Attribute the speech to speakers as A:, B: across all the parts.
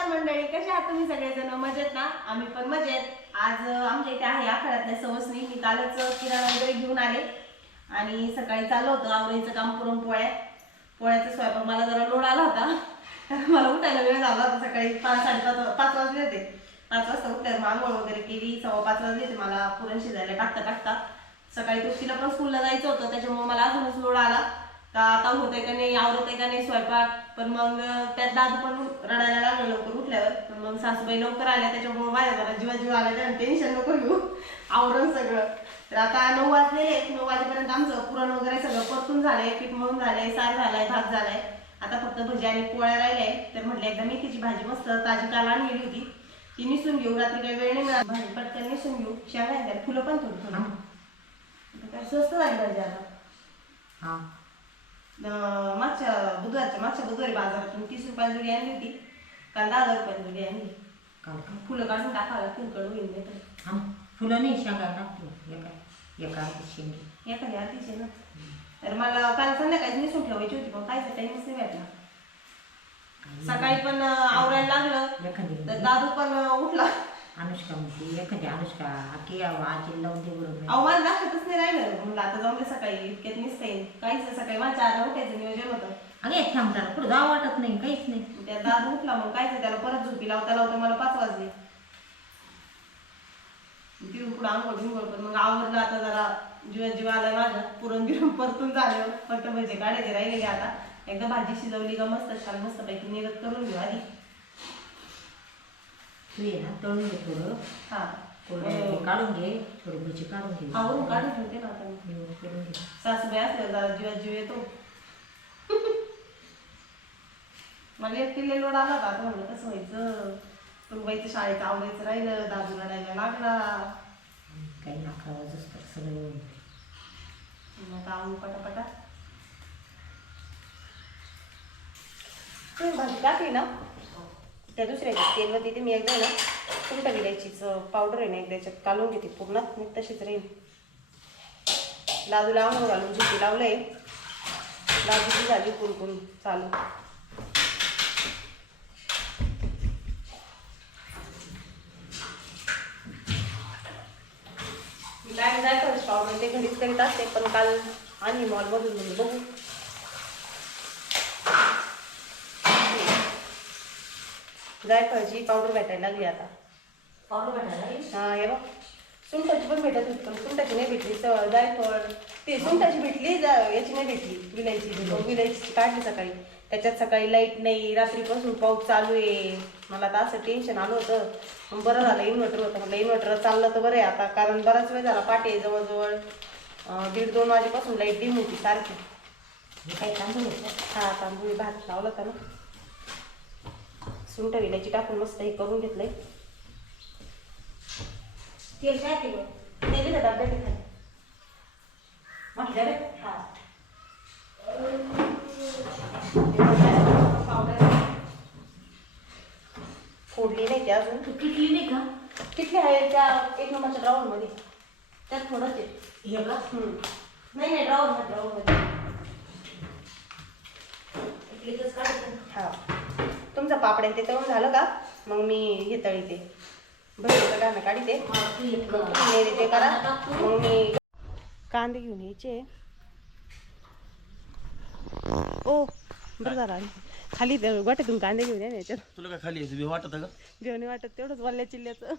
A: नमस्कार मंडळी कशा आहात तुम्ही सगळेजण? मजेत ना? आम्ही पण मजेत. आज आमच्या इथे आहे आखाड्यातल्या सवसनी मी कालच किराणा वगैरे घेऊन आले. आणि सकाळी चाललो होतो. आवडीचं काम पुरणपोळ्या पोळ्याचा स्वयंपाक. मला जरा लोड आला होता. मला उठायला वेळ झाला होता. सकाळी पाच साडेपाच वा- पाच वाजले होते. पाच वाजता उठल्यावर आंघोळ वगैरे केली. सव्वा पाच वाजले होते मला. पुरण शिजायला टाकता टाकता सकाळी तो पण स्कूलला जायचं होतं. त्याच्यामुळे मला अजूनच लोड आला. का आता होतंय का नाही आवरत आहे का नाही स्वयंपाक? पण मग त्यात दादू पण रडायला लागलं लवकर उठल्यावर. पण मग सासूबाई लवकर आल्या त्याच्यामुळे माझ्या जरा जीवा जीव आल्या टेन्शन नको घेऊ. आवरण सगळं. तर आता नऊ वाजलेले आहेत नऊ वाजेपर्यंत आमचं पुरण वगैरे सगळं परतून झालंय पीठ मळून झालंय सार झालाय भात झालाय. आता फक्त भजी आणि पोळ्या राहिल्या तर म्हटलं एकदा मेथीची भाजी मस्त ताजी काल आणलेली होती. ती निसून घेऊ रात्री काही वेळ नाही मिळाला भाजी पटकन निसून घेऊ. त्यात, फुलं पण थोडी थोडी. स्वस्त झाली भाजी आता.
B: हा.
A: मागच्या बुधवारच्या मागच्या बुधवारी बाजारातून तीस रुपयाला जुडी आणली होती. काल दहा हजार रुपयाला जुडी आणली. फुलं काढून टाकावं लागतील होईल नाही तर.
B: फुलं नाही शेंगा टाकतो. एका एका शेंगी.
A: एखादी आरतीचे ना. तर मला काल संध्याकाळी निसून ठेवायची होती पण कायचा टाइमच नाही भेटला. सकाळी पण आवरायला लागलं.
B: एखादी
A: तर दादू पण उठला.
B: अनुष्का म्हणते एखादी अनुष्का आकी आजी लावून दे बरोबर
A: अहो मला लक्षातच नाही राहिलं. म्हणलं आता जाऊन दे सकाळी इतक्यात निसता काहीच नाही सकाळी माझ्या चार उठायचं नियोजन होतं.
B: अगे थांब जरा पुढे जावं वाटत नाही काहीच नाही.
A: त्या दादू उठला मग काय ते त्याला परत झोपी लावता लावता मला पाच वाजले. तिथून पुढे आंघोळ बिंघोळ पण मग आवडलं आता जरा जीवा जीव आला माझ्या पुरण बिरण परतून झालं. फक्त भजे काढायचे राहिलेले आता. एकदा भाजी शिजवली का मस्त छान मस्त पैकी निरत करून घेऊ आधी.
B: तू ये ना तळून घे थोडं
A: हा
B: काढून घे थोडी भजी काढून घे
A: आवरून काढून ठेवते ना आता मी.
B: करून घे
A: सासूबाई असल्यावर जरा जीवा जीव येतो मला एकटीला लोड आला होता आता म्हणलं कसं व्हायचं रुबाईचं शाळेत आवडायचं राहिलं दादू रडायला लागला
B: काही अकरा वाजच तर सगळं येऊन जाईल.
A: मग आता आवडून पटापटा तुम्ही भाजी टाकली ना त्या दुसऱ्या तेलवरती ते मी एकदा ना तुमच्या विलायचीचं पावडर आहे ना एकदा याच्यात कालून घेते पूर्ण. मी तशीच राहील लादू लावून घालून झुकी लावलंय. लाजूची झाली कुणकुण चालू. मी काय जायचं पावडर ते घरीच करीत असते पण काल आणि मॉलमधून म्हणून बघू. जायफळची पावडर भेटायला लागली आता.
B: पावडर भेटायला?
A: हा हे बघ. सुंठाची पण भेटत होती पण सुंठाची नाही भेटली. जायफळ ते सुंठाची भेटली जा- याची नाही भेटली. विलायची विलायची काढली सकाळी. त्याच्यात सकाळी लाइट नाही रात्रीपासून पाऊस चालू आहे. मला तर असं टेन्शन आलं होतं. बरं झालं इन्व्हर्टर होतं. म्हटलं इन्व्हर्टर चाललं तर बरं आहे आता कारण बराच वेळ झाला पाटे जवळजवळ. दीड दोन वाजेपासून लाइट डिम होती सारखी.
B: हे काय तांदूळ होतं?
A: हा तांदूळ भात लावला होता ना. सुंठ विलायची टाकून मस्त हे करून घेतलंय. तेल काय केलं तेल डब्यात खाली.
B: म्हटलं रे.
A: हा. फोडली नाही ते अजून.
B: किटली नाही का?
A: किती आहे त्या एक नंबरच्या ड्रॉवर मध्ये त्यात थोडंच आहे.
B: हे का.
A: नाही नाही ड्रॉवर मध्ये ड्रॉवर मध्ये
B: इथलीच काढायचं
A: हा. तुमचं पापड्या ते तळून झालं का? मग मी हे तळीते. भजीचं गाणं काढीते.
B: मला तू एक
A: तुम्ही ते करा. मग मी कांदे घेऊन यायचे. ओ बरं झालं. खाली गोट्यातून कांदे घेऊन या ना याच्यात.
C: तुला काय खाली यायचं? वाटत का?
A: जेवणी वाटत तेवढंच वल्ल्या चिल्ल्याचं.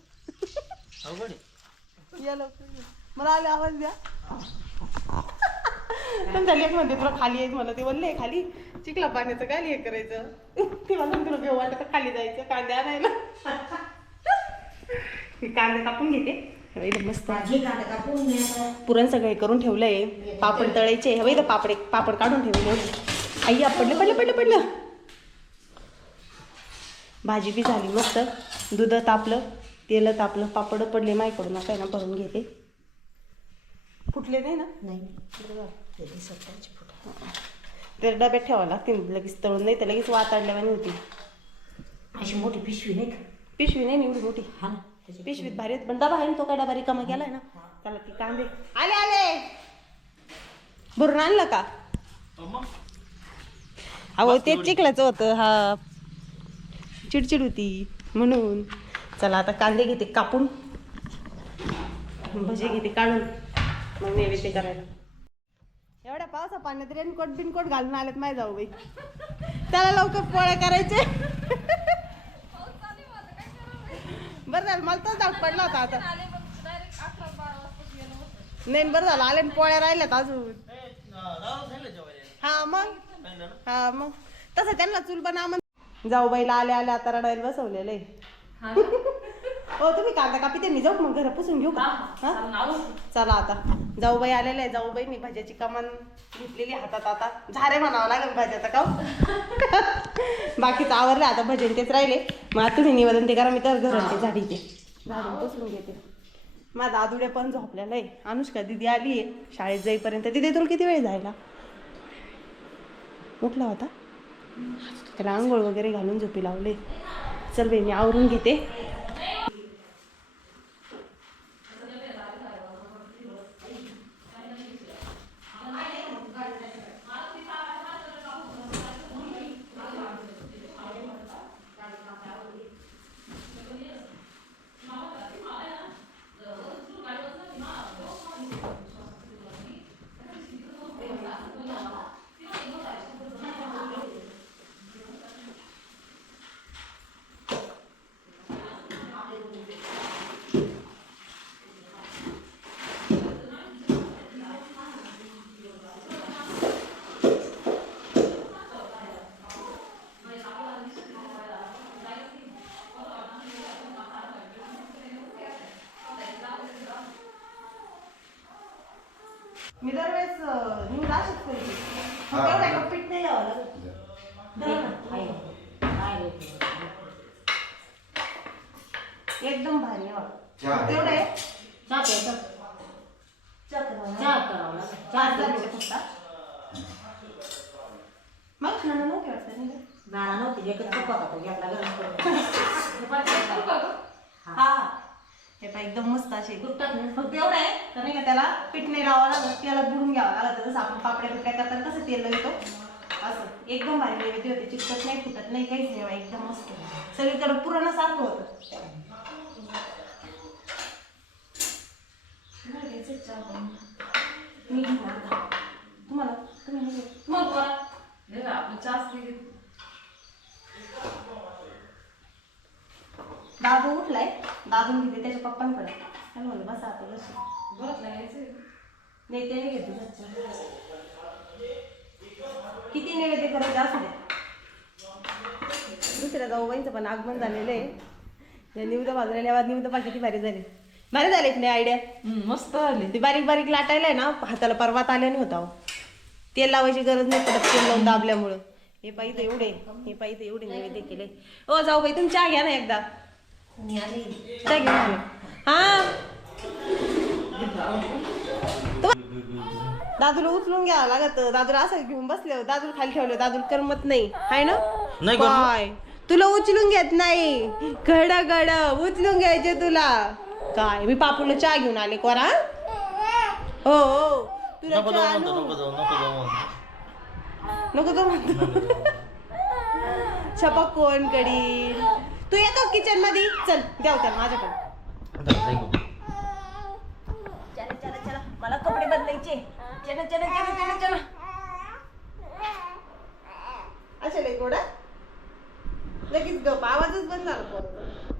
C: आहे.
A: या लवकर. मला आले आवाज द्या. तुमचा लेख म्हणते तुला खाली यायचं मला ते बोलले खाली चिखला पाण्याचं काय हे करायचं? ते मला तुला घेऊ वाटत खाली जायचं कांदे आणायला. मी कांदे कापून घेते. हे मस्त. पुरण सगळे करून ठेवलंय. पापड तळायचे. हे बघ इथं पापड पापड काढून ठेवले आई पडलं पडलं पडलं पडलं. भाजी बी झाली मस्त. दूध तापलं तेल तापलं. पापड पडले मायकडून आता ना भरून घेते. फुटले नाही ना?
B: नाही. ते दिसत पाहिजे फुटं.
A: ते डब्यात ठेवावं लागतील लगेच तळून नाही तर लगेच वाताडल्यावानी होती
B: अशी मोठी पिशवी नाही का?
A: पिशवी नाही एवढी मोठी.
B: हा ना
A: पिशवीत भारी पण डबा आहे ना तो काय डबा रिकामा गेलाय ना? त्याला ती कांदे. आले आले! भरून आणलं का?
C: अहो
A: ते चिखलाचं होतं हा. चिडचिड होती म्हणून. चला आता कांदे घेते कापून. भजे घेते काढून. मग नैवेद्य करायला. एवढ्या पावसा पाण्यात रेनकोट बिनकोट घालून आलेत माय जाऊ बाई. त्याला लवकर पोळ्या करायचे. बरं झालं मला तोच डाग पडला होता आता. नाही बरं झालं आले आणि पोळ्या राहिल्यात अजून. हा मग. हा मग. तसं त्यांना चूल बना जाऊ बाईला आल्या आल्या आता रडायला बसवलेलं. आहे हो तुम्ही कांदा कापी त्यांनी जाऊ मग घर पुसून घेऊ का? हा? चला आता. जाऊ बाई आलेले आहे जाऊ बाईनी भाज्याची कमान घेतलेली हातात आता. झारे म्हणावं लागेल भाज्याचा का बाकीचं आवरलं आता भजन तेच राहिले. मग आता तुम्ही निवेदन ते करा मी तर घर ते झाडी ते झाडून पुसून घेते. माझा आदुड्या पण झोपलेला आहे. अनुष्का दिदी आली आहे. शाळेत जाईपर्यंत. तिथे तुला किती वेळ जायला? उठला होता. त्याला आंघोळ वगैरे घालून झोपी लावले. चल बाई मी आवरून घेते. मी दरवेळेस न्यूज अशीच करते मग तेवढं आहे का पीठ नाही यावं लागत
B: रे?
A: एकदम भारी आहे बघ.
D: चहा आहे.
A: तेवढं आहे
B: चहा प्यायचा?
A: चहा करावं
B: चहा
A: लागेल.
B: करावं लागेल.
A: चहा फक्त? मग खाणं नव्हते वाटतं नाही का?
B: नाना नव्हती एकच कप होता तो गरम करून
A: हा हे एकदम मस्त असे
B: म्हणजे
A: फक्त एवढं आहे तर नाही का त्याला पीठ नाही लावावं लागत त्याला बुडून घ्यावं लागत. जसं आपण पापड्या बिपड्या करतात कसं तेल येतो असं. एकदम भारी नैवेद्य होते. चिकटत नाही फुटत नाही काहीच नाही. बा, एकदम मस्त. सगळीकडे पुराणं सारखं होतं. तुम्हाला मी तुम्हाला? तुम्ही नाही घेत? तुम्हाला उठलाय? दादून घेते त्याच्या पप्पांकडे काय म्हणलं बसा आता बस. नाही ते नाही घेते सच्चा किती नैवेद्य करायचे असू द्या दुसऱ्या जाऊबाईंचं पण आगमन झालेलं आहे. या निवद भाजलेल्या निवद पा किती भारी झाली. भारी झाली नाही आयडिया
E: मस्त आले.
A: ते बारीक बारीक लाटायला आहे ना हाताला परवात आल्याने होता. तेल लावायची गरज नाही पडत तेल लावून दाबल्यामुळं. हे पाहिजे एवढे हे पाहिजे एवढे नैवेद्य केले. ओ जाऊ बाई तुम्ही चहा घ्या ना एकदा. घेऊन आले. हा दादूला उचलून घ्यावं लागत दादूला असं घेऊन बसले दादूला खाली ठेवलं दादूला करमत नाही हाय ना
C: नाही.
A: काय तुला उचलून घेत नाही घड घड उचलून घ्यायचे तुला काय मी पापूला चहा घेऊन आले कोरा हो हो तुला
C: नको
A: चहा आणू? तो म्हणतो छपक कोण कडी तू येतो किचनमध्ये चल द्याव त्याला माझ्याकडे. चला चला चला. मला कपडे बदलायचे. चला चला चला चला चला. अच्छा लई कोडा लगेच गप आवाजच बंद झाला पोराचा.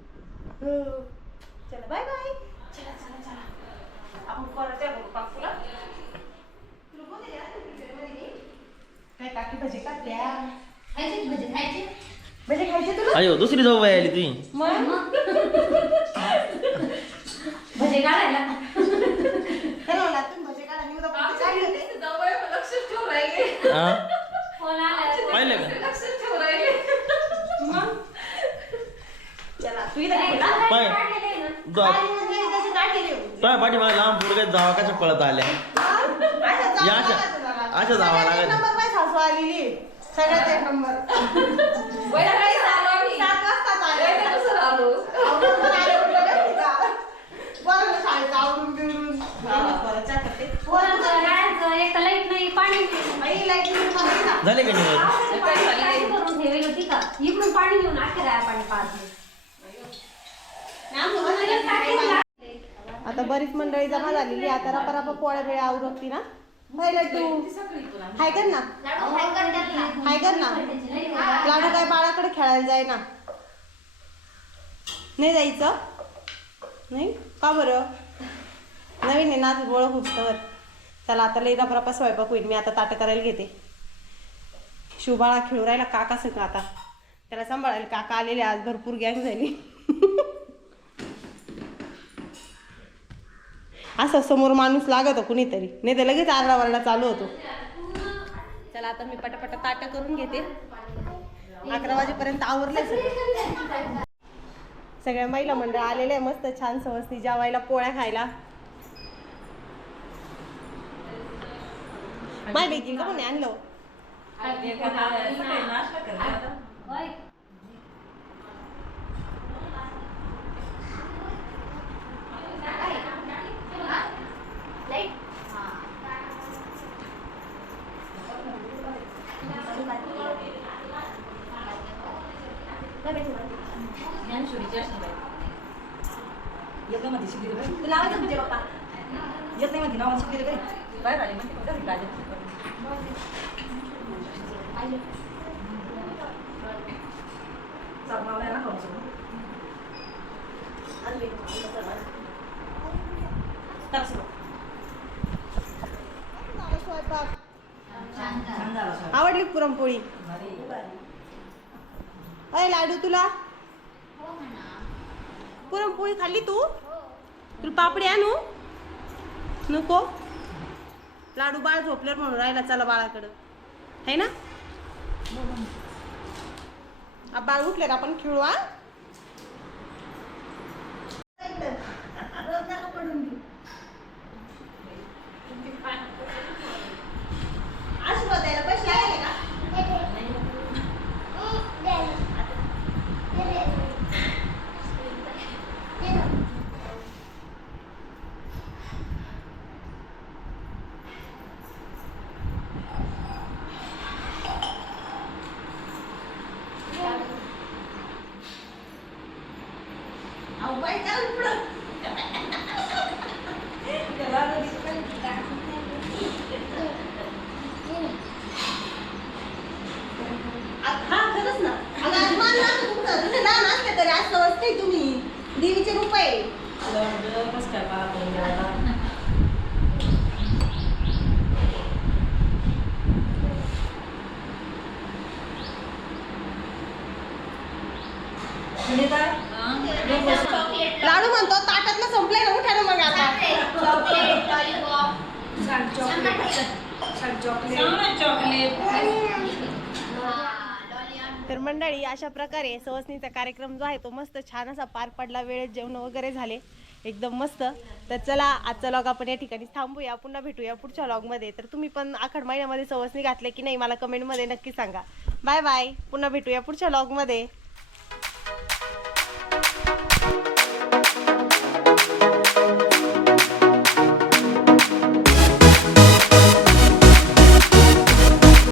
A: हो. चला बाय बाय चला चला चला. आपण कोणाच्या पाकूला. काय काकी भजी कापल्या भजी खायचे. तुला?
C: अयो दुसरी जाऊ बाई आली तुम्ही
F: भजे काढायला.
A: त्याला म्हणलं, तुम्ही भजी काढा मी उद्या पुढे चालले होते.
C: हा?
F: फोन आला.
C: पाहिलं का?
A: चला तू इथं काय केला?
C: पाय जा-
A: काय नाही, त्याची काढलेली होती.
C: पाय पाठी मला लांब पुढे जावा कशा पळत आल्या.
A: अशा जावं
C: या अशा-
A: लागायचं जरा.
C: अशा जावं
A: सगळ्यात एक
C: लागायचं.
A: नंबर माझी सासू आलेली. सगळ्यात एक नंबर. का?
F: नाही.
C: झाले.
F: पाणी इकडून घेऊन
A: आता बरीच मंडळी जमा झालेली आता रपा रपा पोळ्या वेळा आवरती ना. हाय लड्डू हाय कर ना. हाय कर ना. लाडू काय बाळाकडे खेळायला जाय ना नाही जायचं. नाही? का बरं? नवीन आहे ना तू ओळख उठतं चला आता लई रपा रपा स्वयंपाक होईल. मी आता ताटं करायला घेते. शिवबाळा खेळू राहिला काका सगळं आता. त्याला सांभाळायला. काका आलेले आज. भरपूर गँग झाली. असं समोर माणूस लागत कुणीतरी. नाही तर लगेच आरडावरडा चालू होतो. चला आता मी पटापटा ताटं करून घेते. अकरा वाजेपर्यंत आवरले सगळं. सगळ्या महिला मंडळ आलेले आहे मस्त छान सवस्ती जेवायला पोळ्या खायला. माय बेकिंग का आणलं?
B: येत नाही म्हणते शिकली काय
A: तुला आवाज म्हणजे पप्पा
B: येत नाही म्हणते शिकली काय घरी काय चालणार ना.
A: आवडली पुरणपोळी. अय लाडू तुला? पुरणपोळी खाल्ली तू? तुला पापडी आणू? नको? लाडू बाळ झोपल्यावर म्हणून राहिला चला बाळाकडं. है ना? बाळ उठले आपण खेळू हा आशीर्वाद द्यायला पैसे लागले का अहो, बाई, चला पुढं. आ- हा खरंच ना अगं, आज मान लागतो तुमचा. तुम्ही लहान असले तरी असं असते तुम्ही देवीचे रूप आहे
B: आलं कसं काय पाहा करून द्यायला. सुनीता, एक गोष्ट.
A: लाडू म्हणतो ताटातलं संपलंय ना उठा ना मग आता. तर मंडळी अशा प्रकारे सवसनीचा कार्यक्रम जो आहे तो मस्त छान असा पार पडला. वेळेत जेवण वगैरे झाले. एकदम मस्त. तर चला आजचा लॉग आपण या ठिकाणी थांबूया. पुन्हा भेटूया पुढच्या लॉगमध्ये तर तुम्ही पण आखड महिन्यामध्ये सवसनी घातले की नाही मला कमेंटमध्ये नक्की सांगा. बाय बाय पुन्हा भेटूया पुढच्या लॉगमध्ये